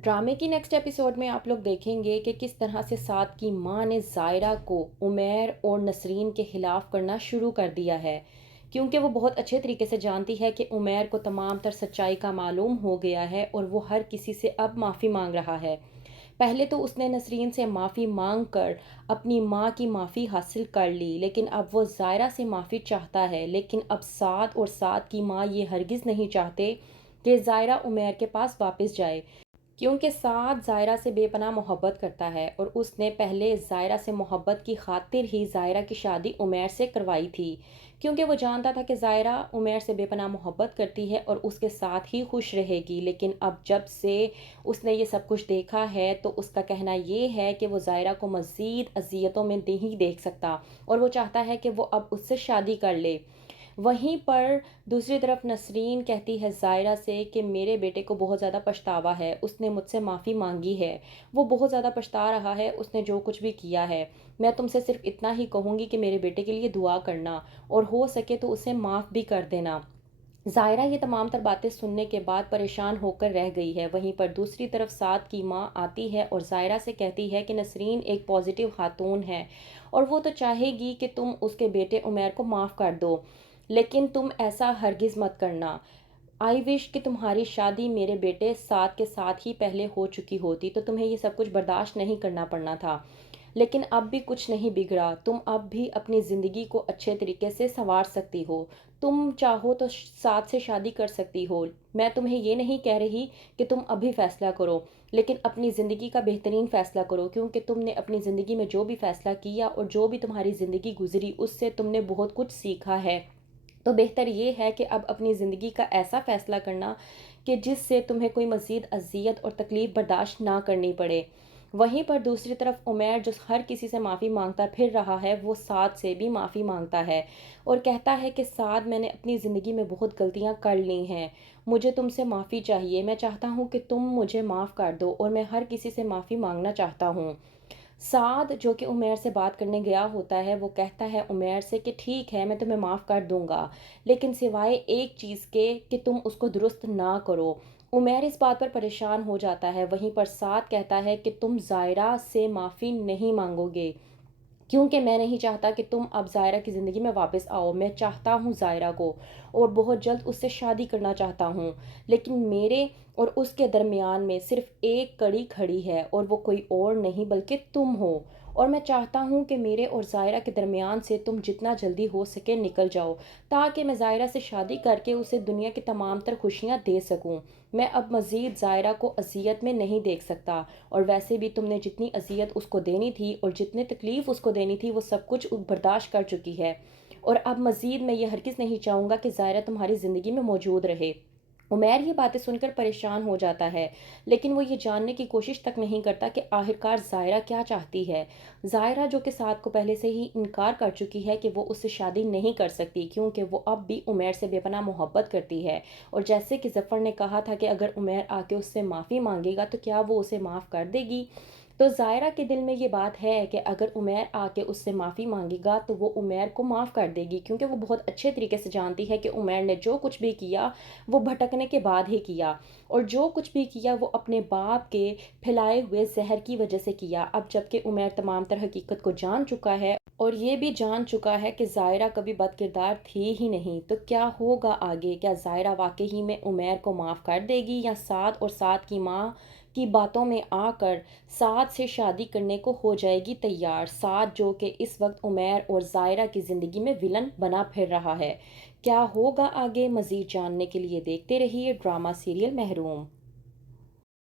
ड्रामे की next episode में आप लोग देखेंगे कि किस तरह से साद की माँ ने ज़ायरा को उमैर और नसरीन के ख़िलाफ़ करना शुरू कर दिया है, क्योंकि वो बहुत अच्छे तरीके से जानती है कि उमैर को तमाम तर सच्चाई का मालूम हो गया है और वो हर किसी से अब माफ़ी मांग रहा है। पहले तो उसने नसरीन से माफ़ी मांग कर अपनी माँ की माफ़ी हासिल कर ली, लेकिन अब वो ज़ायरा से माफ़ी चाहता है। लेकिन अब साद और साद की माँ ये हरगिज़ नहीं चाहते कि ज़ायरा उमैर के पास वापस जाए, क्योंकि साद ज़ायरा से बेपनाह मोहब्बत करता है और उसने पहले ज़ायरा से मोहब्बत की खातिर ही ज़ायरा की शादी उमैर से करवाई थी, क्योंकि वो जानता था कि ज़ायरा उमैर से बेपनाह मोहब्बत करती है और उसके साथ ही खुश रहेगी। लेकिन अब जब से उसने ये सब कुछ देखा है तो उसका कहना ये है कि वो ज़ायरा को मज़ीद अजियतों में नहीं देख सकता और वो चाहता है कि वो अब उससे शादी कर ले। वहीं पर दूसरी तरफ नसरीन कहती है ज़ायरा से कि मेरे बेटे को बहुत ज़्यादा पछतावा है, उसने मुझसे माफ़ी मांगी है, वो बहुत ज़्यादा पछता रहा है उसने जो कुछ भी किया है। मैं तुमसे सिर्फ इतना ही कहूँगी कि मेरे बेटे के लिए दुआ करना और हो सके तो उसे माफ़ भी कर देना। ज़ायरा ये तमाम तर बातें सुनने के बाद परेशान होकर रह गई है। वहीं पर दूसरी तरफ साद की माँ आती है और ज़ायरा से कहती है कि नसरीन एक पॉजिटिव खातून है और वो तो चाहेगी कि तुम उसके बेटे उमैर को माफ़ कर दो, लेकिन तुम ऐसा हरगिज़ मत करना। आई विश कि तुम्हारी शादी मेरे बेटे साद के साथ ही पहले हो चुकी होती तो तुम्हें ये सब कुछ बर्दाश्त नहीं करना पड़ना था। लेकिन अब भी कुछ नहीं बिगड़ा, तुम अब भी अपनी ज़िंदगी को अच्छे तरीके से संवार सकती हो। तुम चाहो तो साथ से शादी कर सकती हो। मैं तुम्हें ये नहीं कह रही कि तुम अभी फ़ैसला करो, लेकिन अपनी ज़िंदगी का बेहतरीन फ़ैसला करो, क्योंकि तुमने अपनी ज़िंदगी में जो भी फ़ैसला किया और जो भी तुम्हारी ज़िंदगी गुजरी उससे तुमने बहुत कुछ सीखा है। तो बेहतर ये है कि अब अपनी ज़िंदगी का ऐसा फ़ैसला करना कि जिससे तुम्हें कोई मज़ीद अज़ियत और तकलीफ़ बर्दाश्त ना करनी पड़े। वहीं पर दूसरी तरफ उमैर जो हर किसी से माफ़ी मांगता फिर रहा है, वो साद से भी माफ़ी मांगता है और कहता है कि साद, मैंने अपनी ज़िंदगी में बहुत गलतियाँ कर ली हैं, मुझे तुमसे माफ़ी चाहिए, मैं चाहता हूँ कि तुम मुझे माफ़ कर दो और मैं हर किसी से माफ़ी मांगना चाहता हूँ। साद जो कि उमैर से बात करने गया होता है वो कहता है उमैर से कि ठीक है मैं तुम्हें माफ़ कर दूंगा, लेकिन सिवाय एक चीज़ के कि तुम उसको दुरुस्त ना करो। उमैर इस बात पर परेशान हो जाता है। वहीं पर साद कहता है कि तुम ज़ायरा से माफ़ी नहीं मांगोगे, क्योंकि मैं नहीं चाहता कि तुम अब ज़ायरा की ज़िंदगी में वापस आओ। मैं चाहता हूँ ज़ायरा को और बहुत जल्द उससे शादी करना चाहता हूँ, लेकिन मेरे और उसके दरमियान में सिर्फ एक कड़ी खड़ी है और वो कोई और नहीं बल्कि तुम हो। और मैं चाहता हूँ कि मेरे और ज़ायरा के दरमियान से तुम जितना जल्दी हो सके निकल जाओ, ताकि मैं ज़ायरा से शादी करके उसे दुनिया की तमाम तर खुशियाँ दे सकूँ। मैं अब मज़ीद ज़ायरा को अज़ियत में नहीं देख सकता, और वैसे भी तुमने जितनी अज़ियत उसको देनी थी और जितनी तकलीफ़ उसको देनी थी वो सब कुछ बर्दाश्त कर चुकी है, और अब मज़ीद मैं ये हरगिज़ नहीं चाहूँगा कि ज़ायरा तुम्हारी ज़िंदगी में मौजूद रहे। उमैर ये बातें सुनकर परेशान हो जाता है, लेकिन वो ये जानने की कोशिश तक नहीं करता कि आखिरकार ज़ायरा क्या चाहती है। ज़ायरा जो कि साद को पहले से ही इनकार कर चुकी है कि वो उससे शादी नहीं कर सकती, क्योंकि वो अब भी उमैर से बेपनाह मोहब्बत करती है। और जैसे कि ज़फ़र ने कहा था कि अगर उमैर आके उससे माफ़ी मांगेगा तो क्या वो उसे माफ़ कर देगी। तो ज़ायरा के दिल में ये बात है कि अगर उमैर आके उससे माफ़ी मांगेगा तो वो उमैर को माफ़ कर देगी, क्योंकि वो बहुत अच्छे तरीके से जानती है कि उमैर ने जो कुछ भी किया वो भटकने के बाद ही किया, और जो कुछ भी किया वो अपने बाप के फैलाए हुए जहर की वजह से किया। अब जबकि उमैर तमाम तर हकीकत को जान चुका है और ये भी जान चुका है कि ज़ायरा कभी बदकिरदार थी ही नहीं, तो क्या होगा आगे? क्या ज़ायरा वाकई में उमैर को माफ़ कर देगी, या साद और साद की माँ की बातों में आकर साद से शादी करने को हो जाएगी तैयार? साद जो कि इस वक्त उमैर और ज़ायरा की ज़िंदगी में विलन बना फिर रहा है। क्या होगा आगे? मज़ीद जानने के लिए देखते रहिए ड्रामा सीरियल महरूम।